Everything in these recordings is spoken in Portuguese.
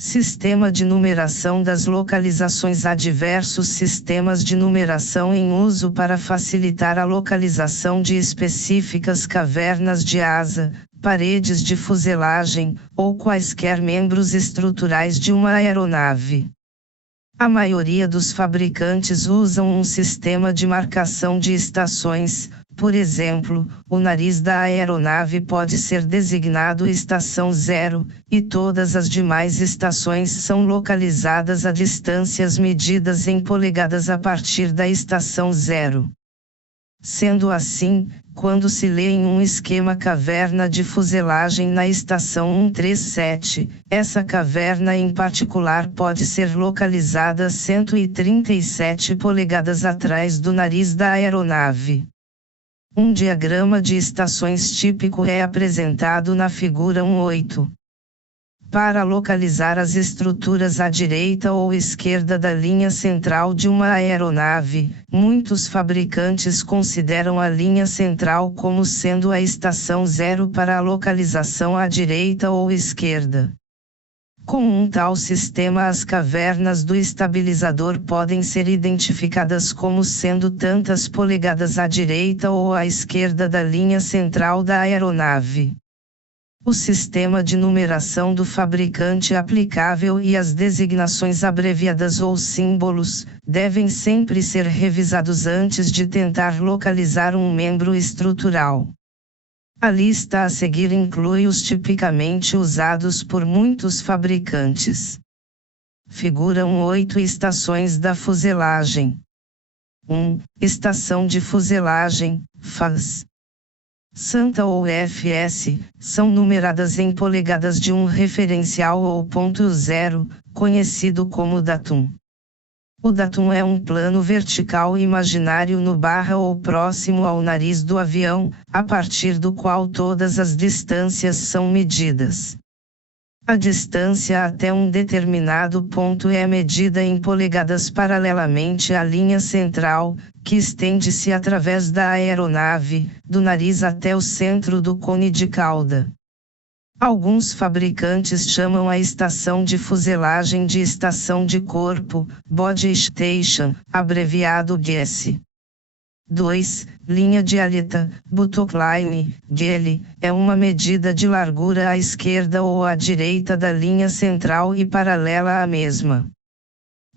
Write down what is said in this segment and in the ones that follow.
Sistema de numeração das localizações. Há diversos sistemas de numeração em uso para facilitar a localização de específicas cavernas de asa, paredes de fuselagem, ou quaisquer membros estruturais de uma aeronave. A maioria dos fabricantes usam um sistema de marcação de estações. Por exemplo, o nariz da aeronave pode ser designado Estação 0, e todas as demais estações são localizadas a distâncias medidas em polegadas a partir da Estação 0. Sendo assim, quando se lê em um esquema caverna de fuselagem na Estação 137, essa caverna em particular pode ser localizada 137 polegadas atrás do nariz da aeronave. Um diagrama de estações típico é apresentado na figura 1.8. Para localizar as estruturas à direita ou esquerda da linha central de uma aeronave, muitos fabricantes consideram a linha central como sendo a estação 0 para a localização à direita ou esquerda. Com um tal sistema, as cavernas do estabilizador podem ser identificadas como sendo tantas polegadas à direita ou à esquerda da linha central da aeronave. O sistema de numeração do fabricante aplicável e as designações abreviadas ou símbolos devem sempre ser revisados antes de tentar localizar um membro estrutural. A lista a seguir inclui os tipicamente usados por muitos fabricantes. Figura 1.8 Estações da fuselagem. 1. Estação de fuselagem, FAS. Santa ou FS, são numeradas em polegadas de um referencial ou ponto zero, conhecido como datum. O datum é um plano vertical imaginário no barra ou próximo ao nariz do avião, a partir do qual todas as distâncias são medidas. A distância até um determinado ponto é medida em polegadas paralelamente à linha central, que estende-se através da aeronave, do nariz até o centro do cone de cauda. Alguns fabricantes chamam a estação de fuselagem de estação de corpo, Body Station, abreviado GS. 2. Linha de aleta, Buttock Line, GL, é uma medida de largura à esquerda ou à direita da linha central e paralela à mesma.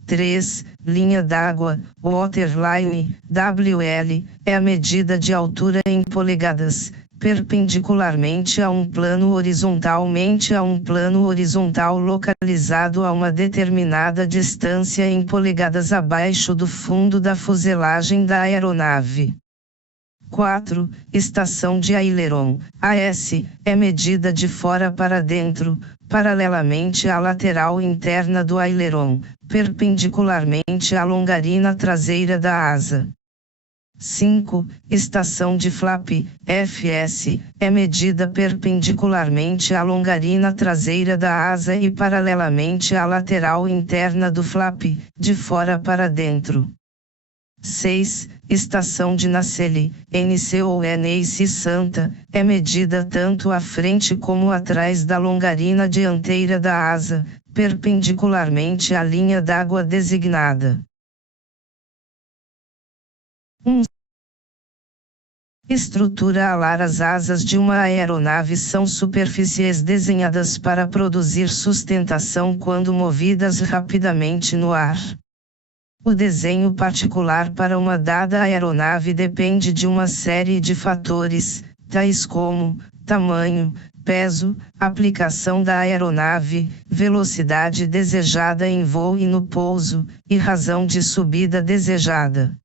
3. Linha d'água, Waterline, WL, é a medida de altura em polegadas, perpendicularmente a um plano horizontalmente a um plano horizontal localizado a uma determinada distância em polegadas abaixo do fundo da fuselagem da aeronave. 4. Estação de aileron, AS, é medida de fora para dentro, paralelamente à lateral interna do aileron, perpendicularmente à longarina traseira da asa. 5. Estação de flap, FS, é medida perpendicularmente à longarina traseira da asa e paralelamente à lateral interna do flap, de fora para dentro. 6. Estação de nacelle, NC ou NAC Santa, é medida tanto à frente como atrás da longarina dianteira da asa, perpendicularmente à linha d'água designada. 1. Estrutura alar. As asas de uma aeronave são superfícies desenhadas para produzir sustentação quando movidas rapidamente no ar. O desenho particular para uma dada aeronave depende de uma série de fatores, tais como tamanho, peso, aplicação da aeronave, velocidade desejada em voo e no pouso, e razão de subida desejada.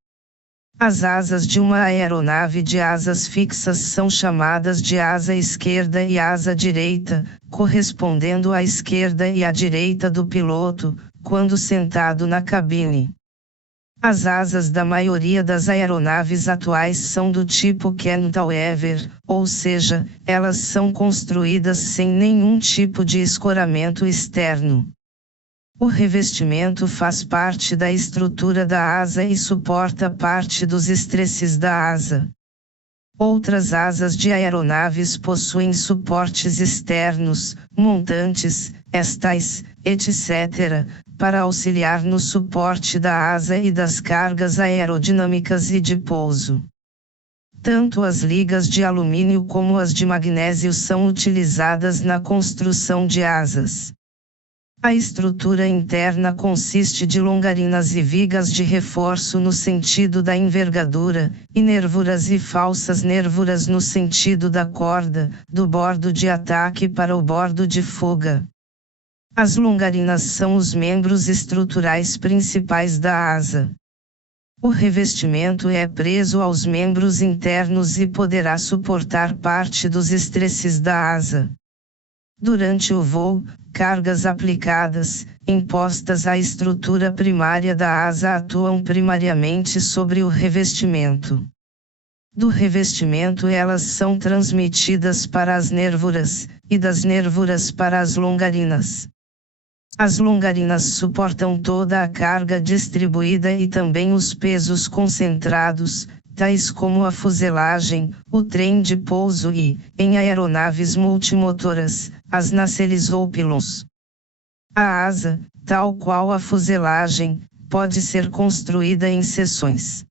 As asas de uma aeronave de asas fixas são chamadas de asa esquerda e asa direita, correspondendo à esquerda e à direita do piloto, quando sentado na cabine. As asas da maioria das aeronaves atuais são do tipo cantilever, ou seja, elas são construídas sem nenhum tipo de escoramento externo. O revestimento faz parte da estrutura da asa e suporta parte dos estresses da asa. Outras asas de aeronaves possuem suportes externos, montantes, estas, etc., para auxiliar no suporte da asa e das cargas aerodinâmicas e de pouso. Tanto as ligas de alumínio como as de magnésio são utilizadas na construção de asas. A estrutura interna consiste de longarinas e vigas de reforço no sentido da envergadura, e nervuras e falsas nervuras no sentido da corda, do bordo de ataque para o bordo de fuga. As longarinas são os membros estruturais principais da asa. O revestimento é preso aos membros internos e poderá suportar parte dos estresses da asa. Durante o voo, cargas aplicadas, impostas à estrutura primária da asa atuam primariamente sobre o revestimento. Do revestimento elas são transmitidas para as nervuras, e das nervuras para as longarinas. As longarinas suportam toda a carga distribuída e também os pesos concentrados, tais como a fuselagem, o trem de pouso e, em aeronaves multimotoras, as nacelles ou pylons. A asa, tal qual a fuselagem, pode ser construída em seções.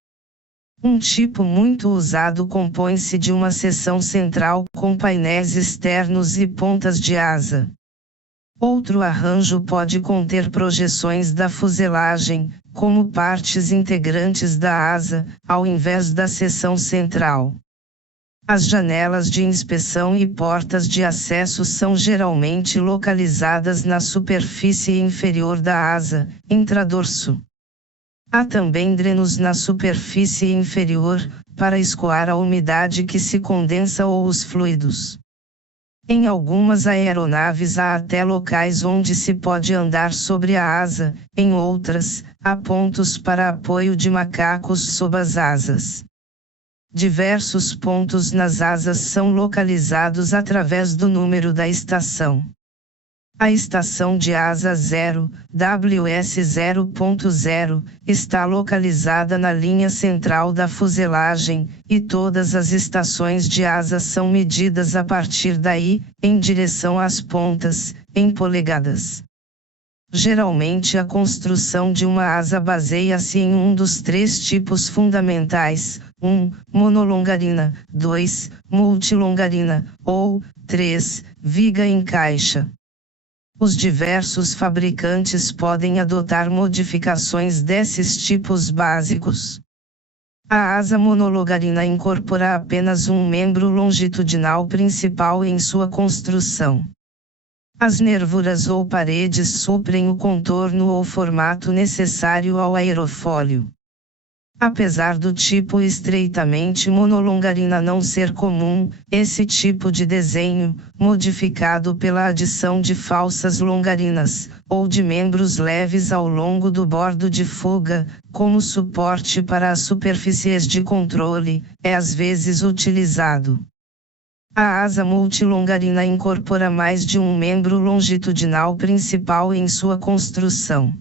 Um tipo muito usado compõe-se de uma seção central com painéis externos e pontas de asa. Outro arranjo pode conter projeções da fuselagem, como partes integrantes da asa, ao invés da seção central. As janelas de inspeção e portas de acesso são geralmente localizadas na superfície inferior da asa, intradorso. Há também drenos na superfície inferior, para escoar a umidade que se condensa ou os fluidos. Em algumas aeronaves há até locais onde se pode andar sobre a asa, em outras, há pontos para apoio de macacos sob as asas. Diversos pontos nas asas são localizados através do número da estação. A estação de asa 0, WS 0.0, está localizada na linha central da fuselagem, e todas as estações de asa são medidas a partir daí, em direção às pontas, em polegadas. Geralmente a construção de uma asa baseia-se em um dos três tipos fundamentais: 1. Monolongarina, 2. Multilongarina, ou 3. Viga em caixa. Os diversos fabricantes podem adotar modificações desses tipos básicos. A asa monolongarina incorpora apenas um membro longitudinal principal em sua construção. As nervuras ou paredes suprem o contorno ou formato necessário ao aerofólio. Apesar do tipo estreitamente monolongarina não ser comum, esse tipo de desenho, modificado pela adição de falsas longarinas, ou de membros leves ao longo do bordo de fuga, como suporte para as superfícies de controle, é às vezes utilizado. A asa multilongarina incorpora mais de um membro longitudinal principal em sua construção.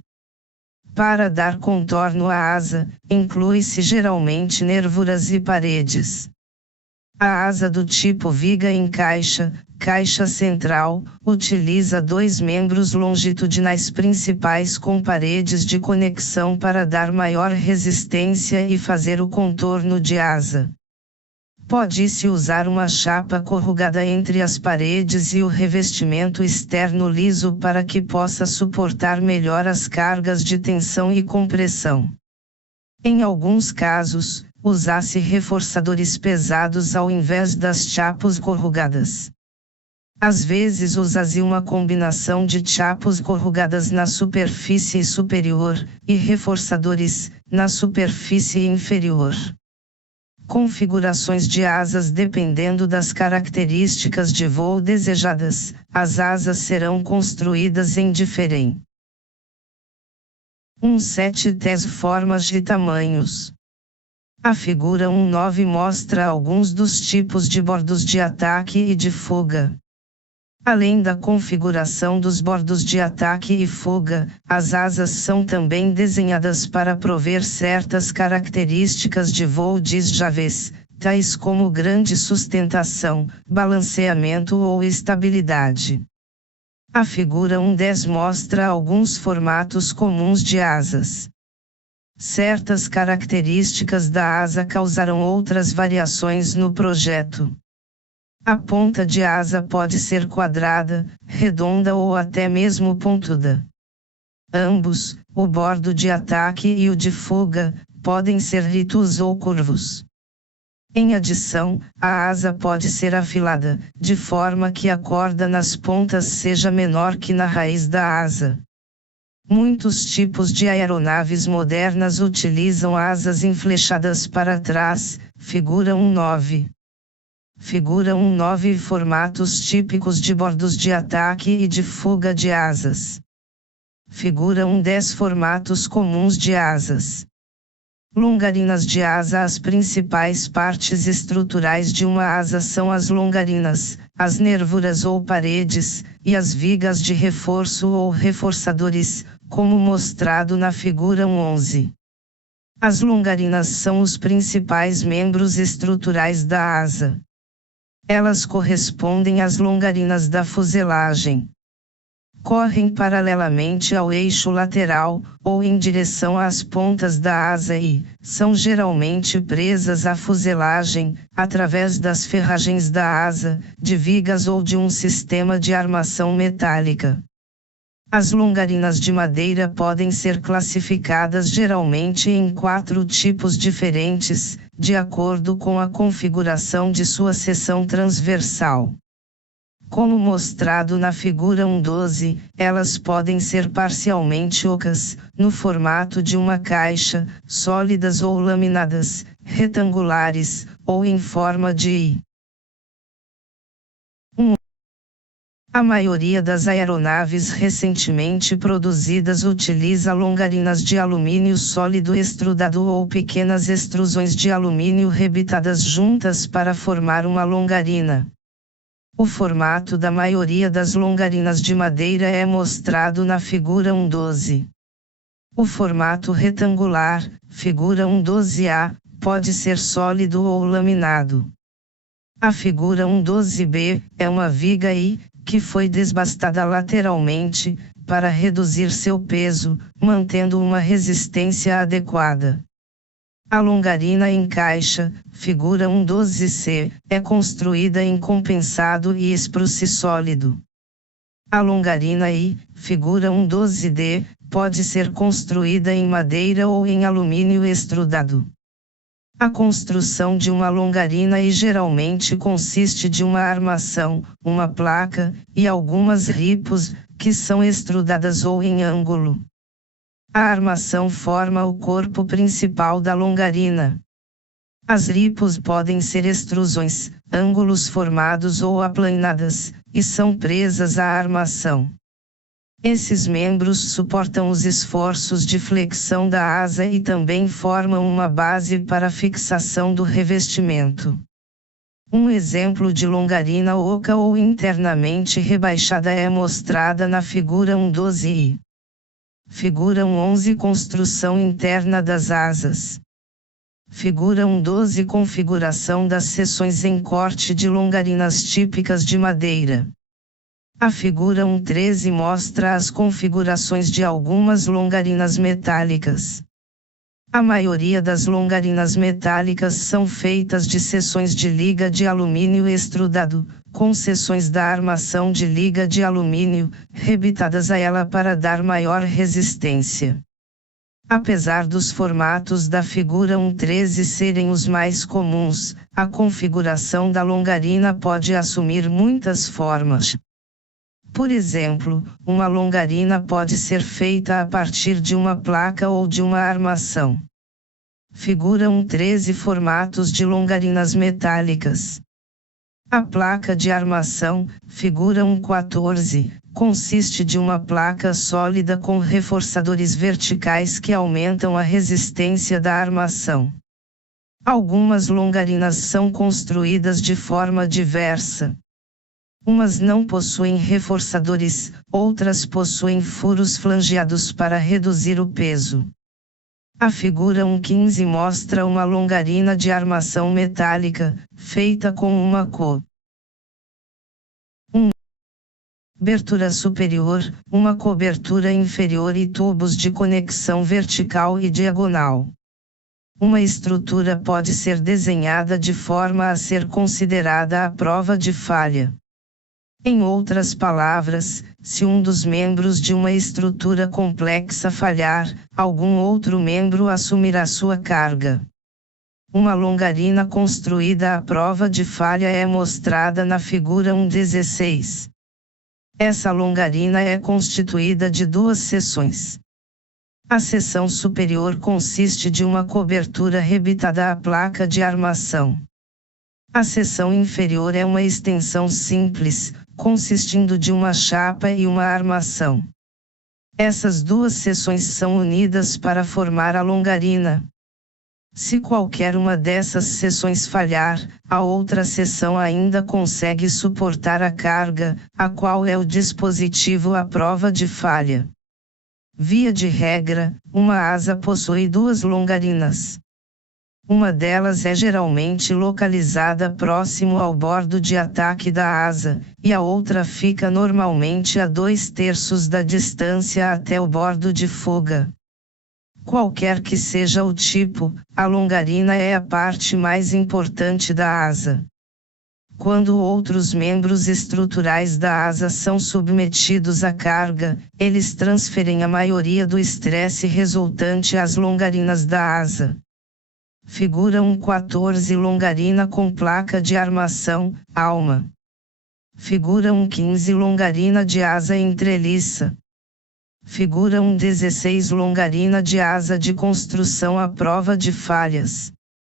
Para dar contorno à asa, inclui-se geralmente nervuras e paredes. A asa do tipo viga em caixa, caixa central, utiliza dois membros longitudinais principais com paredes de conexão para dar maior resistência e fazer o contorno de asa. Pode-se usar uma chapa corrugada entre as paredes e o revestimento externo liso para que possa suportar melhor as cargas de tensão e compressão. Em alguns casos, usa-se reforçadores pesados ao invés das chapas corrugadas. Às vezes usa-se uma combinação de chapas corrugadas na superfície superior, e reforçadores, na superfície inferior. Configurações de asas. Dependendo das características de voo desejadas, as asas serão construídas em diferentes 1.7 formas de tamanhos. A figura 1.9 mostra alguns dos tipos de bordos de ataque e de fuga. Além da configuração dos bordos de ataque e fuga, as asas são também desenhadas para prover certas características de voo disjáveis, tais como grande sustentação, balanceamento ou estabilidade. A figura 1.10 mostra alguns formatos comuns de asas. Certas características da asa causarão outras variações no projeto. A ponta de asa pode ser quadrada, redonda ou até mesmo pontuda. Ambos, o bordo de ataque e o de fuga, podem ser retos ou curvos. Em adição, a asa pode ser afilada, de forma que a corda nas pontas seja menor que na raiz da asa. Muitos tipos de aeronaves modernas utilizam asas enflechadas para trás, figura 1.9. Figura 1.9 formatos típicos de bordos de ataque e de fuga de asas. Figura 1.10 formatos comuns de asas. Longarinas de asa. As principais partes estruturais de uma asa são as longarinas, as nervuras ou paredes, e as vigas de reforço ou reforçadores, como mostrado na figura 1.11. As longarinas são os principais membros estruturais da asa. Elas correspondem às longarinas da fuselagem. Correm paralelamente ao eixo lateral, ou em direção às pontas da asa e são geralmente presas à fuselagem, através das ferragens da asa, de vigas ou de um sistema de armação metálica. As longarinas de madeira podem ser classificadas geralmente em 4 tipos diferentes, de acordo com a configuração de sua seção transversal. Como mostrado na figura 1.12, elas podem ser parcialmente ocas, no formato de uma caixa, sólidas ou laminadas, retangulares, ou em forma de I. A maioria das aeronaves recentemente produzidas utiliza longarinas de alumínio sólido extrudado ou pequenas extrusões de alumínio rebitadas juntas para formar uma longarina. O formato da maioria das longarinas de madeira é mostrado na figura 1.12. O formato retangular, figura 1.12a, pode ser sólido ou laminado. A figura 1.12b é uma viga I, que foi desbastada lateralmente, para reduzir seu peso, mantendo uma resistência adequada. A longarina em caixa, figura 1.12c, é construída em compensado e espruce sólido. A longarina I, figura 1.12d, pode ser construída em madeira ou em alumínio extrudado. A construção de uma longarina I geralmente consiste de uma armação, uma placa, e algumas ripos, que são extrudadas ou em ângulo. A armação forma o corpo principal da longarina. As ripos podem ser extrusões, ângulos formados ou aplanadas, e são presas à armação. Esses membros suportam os esforços de flexão da asa e também formam uma base para a fixação do revestimento. Um exemplo de longarina oca ou internamente rebaixada é mostrada na figura 1.12i. Figura 1.11 Construção interna das asas. Figura 1.12 Configuração das seções em corte de longarinas típicas de madeira. A figura 1.13 mostra as configurações de algumas longarinas metálicas. A maioria das longarinas metálicas são feitas de seções de liga de alumínio extrudado, com seções da armação de liga de alumínio, rebitadas a ela para dar maior resistência. Apesar dos formatos da figura 1.13 serem os mais comuns, a configuração da longarina pode assumir muitas formas. Por exemplo, uma longarina pode ser feita a partir de uma placa ou de uma armação. Figura 1.13 Formatos de longarinas metálicas. A placa de armação, figura 1.14, consiste de uma placa sólida com reforçadores verticais que aumentam a resistência da armação. Algumas longarinas são construídas de forma diversa. Umas não possuem reforçadores, outras possuem furos flangeados para reduzir o peso. A figura 1.15 mostra uma longarina de armação metálica, feita com uma co. Cobertura superior, uma cobertura inferior e tubos de conexão vertical e diagonal. Uma estrutura pode ser desenhada de forma a ser considerada à prova de falha. Em outras palavras, se um dos membros de uma estrutura complexa falhar, algum outro membro assumirá sua carga. Uma longarina construída à prova de falha é mostrada na figura 1.16. Essa longarina é constituída de duas seções. A seção superior consiste de uma cobertura rebitada à placa de armação. A seção inferior é uma extensão simples, consistindo de uma chapa e uma armação. Essas duas seções são unidas para formar a longarina. Se qualquer uma dessas seções falhar, a outra seção ainda consegue suportar a carga, a qual é o dispositivo à prova de falha. Via de regra, uma asa possui duas longarinas. Uma delas é geralmente localizada próximo ao bordo de ataque da asa, e a outra fica normalmente a 2/3 da distância até o bordo de fuga. Qualquer que seja o tipo, a longarina é a parte mais importante da asa. Quando outros membros estruturais da asa são submetidos à carga, eles transferem a maioria do estresse resultante às longarinas da asa. Figura 1.14 Longarina com placa de armação, alma. Figura 1.15 Longarina de asa entreliça. Figura 1.16 Longarina de asa de construção à prova de falhas.